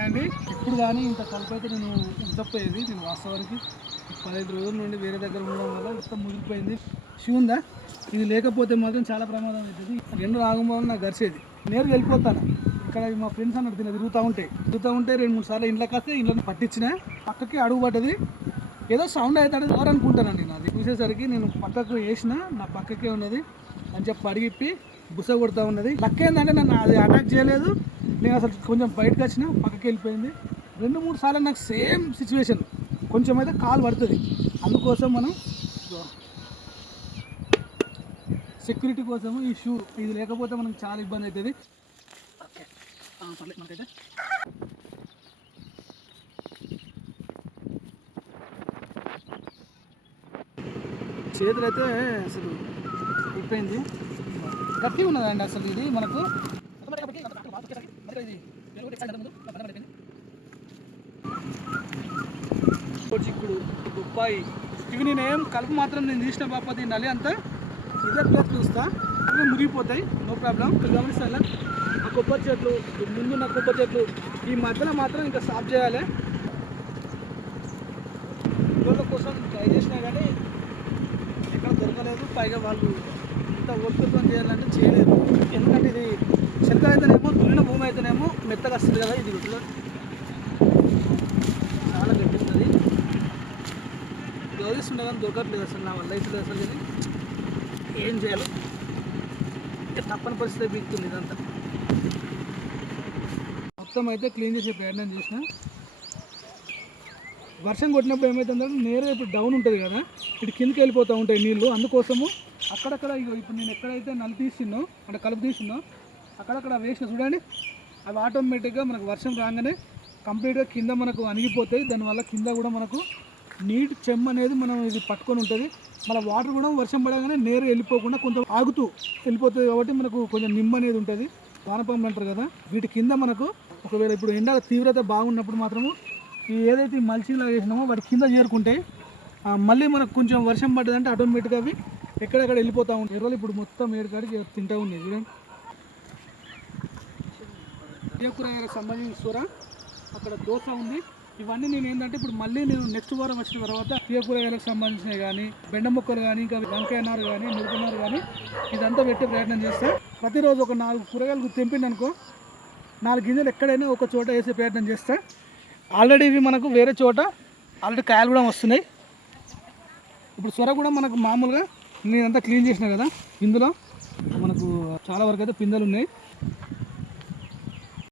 అండి ఇప్పుడు కానీ ఇంత కలుపు అయితే నేను ఉంచపోయేది. నేను వాస్తవానికి 15 రోజుల నుండి వేరే దగ్గర ఉండడం వల్ల మొత్తం ముగిలిపోయింది. షూ ఉందా, ఇది లేకపోతే మాత్రం చాలా ప్రమాదం అవుతుంది. రెండు రాగంబాబు నాకు గరిచేది, నేరుగా వెళ్ళిపోతాను. ఇక్కడ మా ఫ్రెండ్స్ అన్నట్టు తిరుగుతూ ఉంటే 2-3 సార్లు ఇంట్లోకి వస్తే ఇంట్లో పట్టించిన పక్కకి అడుగు పడ్డది. ఏదో సౌండ్ అవుతాడు ఎవరు అనుకుంటానండి. నాది చూసేసరికి నేను పక్కకు వేసిన నా పక్కకే ఉన్నది అని చెప్పి అడిగిప్పి బుస కొడుతూ ఉన్నది. లక్ ఏంటంటే నన్ను అది అటాక్ చేయలేదు. నేను అసలు కొంచెం బయటకు వచ్చిన పక్కకి వెళ్ళిపోయింది. 2-3 సార్లు నాకు సేమ్ సిచ్యువేషన్, కొంచెం అయితే కాలు పడుతుంది. అందుకోసం మనం సెక్యూరిటీ కోసము ఈ షూ ఇది లేకపోతే మనకు చాలా ఇబ్బంది అవుతుంది. ఓకే పర్లేదు మనకైతే. చేతులు అయితే అసలు అయిపోయింది, గట్టిగా ఉన్నదండి. అసలు ఇది మనకు చిక్కుడు బొప్పాయి ఇవి నేనేం కలుపు మాత్రం నేను తీసిన బాపతి నలి అంతా ఇదే ప్లేస్ చూస్తా, అవి మురిగిపోతాయి, నో ప్రాబ్లం. గమనిస్తాను ఆ కొబ్బరి చెట్లు ముందున్న కొబ్బరి చెట్లు ఈ మధ్యలో మాత్రం ఇంకా సాఫ్ చేయాలి. పిల్లల కోసం ట్రై చేసినా కానీ ఎక్కడ దొరకలేదు. పైగా వాళ్ళు ఇంత ఓపికతో చేయాలంటే చేయలేదు. ఎందుకంటే ఇది చెలక అయితేనేమో దున్నిన భూమి అయితేనేమో మెత్తగా వస్తుంది కదా, ఇది గుడ్లో చాలా గట్టిస్తుంది. గౌరిస్తుండే కానీ దొరకట్లేదు అసలు నా వల్ల అయితే అసలు. కానీ ఏం చేయాలి, తప్పని పరిస్థితి బీక్తుంది ఇదంతా. మొత్తం అయితే క్లీన్ చేసే ప్రయత్నం చేసిన. వర్షం కొట్టినప్పుడు ఏమవుతుందంటే నేరుగా ఇప్పుడు డౌన్ ఉంటుంది కదా, ఇటు కిందకి వెళ్ళిపోతూ ఉంటాయి నీళ్ళు. అందుకోసము అక్కడక్కడ ఇప్పుడు నేను ఎక్కడైతే నలు తీసినో అంటే కలుపు తీసినో అక్కడక్కడ వేసిన చూడండి, అవి ఆటోమేటిక్గా మనకు వర్షం రాగానే కంప్లీట్గా కింద మనకు అణిగిపోతాయి. దానివల్ల కింద కూడా మనకు నీటి చెమ్మ అనేది మనం ఇది పట్టుకొని ఉంటుంది. మన వాటర్ కూడా వర్షం పడగానే నేరుగా వెళ్ళిపోకుండా కొంచెం ఆగుతూ వెళ్ళిపోతుంది. కాబట్టి మనకు కొంచెం నిమ్మ అనేది ఉంటుంది. వానపాములు అంటారు కదా, వీటి కింద మనకు ఒకవేళ ఇప్పుడు ఎండ తీవ్రత బాగున్నప్పుడు మాత్రము ఈ ఏదైతే మల్చింగ్లా వేసినామో వాటి కింద చేరుకుంటే మళ్ళీ మనకు కొంచెం వర్షం పడ్డదంటే ఆటోమేటిక్గా అవి ఎక్కడెక్కడ వెళ్ళిపోతూ ఉంటాయి. ఎర్రలు ఇప్పుడు మొత్తం ఏడుకాడికి తింటూ ఉన్నాయి చూడండి. కూరగాయలకు సంబంధించిన కూర అక్కడ దోశ ఉంది. ఇవన్నీ నేను ఏంటంటే ఇప్పుడు మళ్ళీ నేను నెక్స్ట్ వారం వచ్చిన తర్వాత కూరగాయలకు సంబంధించినవి కానీ బెండ మొక్కలు కానీ ఇంకా వంకాయ నారు కానీ మిరపనారు కానీ ఇదంతా పెట్టే ప్రయత్నం చేస్తాను. ప్రతిరోజు ఒక 4 కూరగాయలు తెంపిండనుకో 4 గింజలు ఎక్కడైనా ఒక చోట వేసే ప్రయత్నం చేస్తా. ఆల్రెడీ ఇవి మనకు వేరే చోట ఆల్రెడీ కాయలు కూడా వస్తున్నాయి. ఇప్పుడు సొర కూడా మనకు మామూలుగా నేనంతా క్లీన్ చేసిన కదా, ఇందులో మనకు చాలా వరకు అయితే పిందెలు ఉన్నాయి.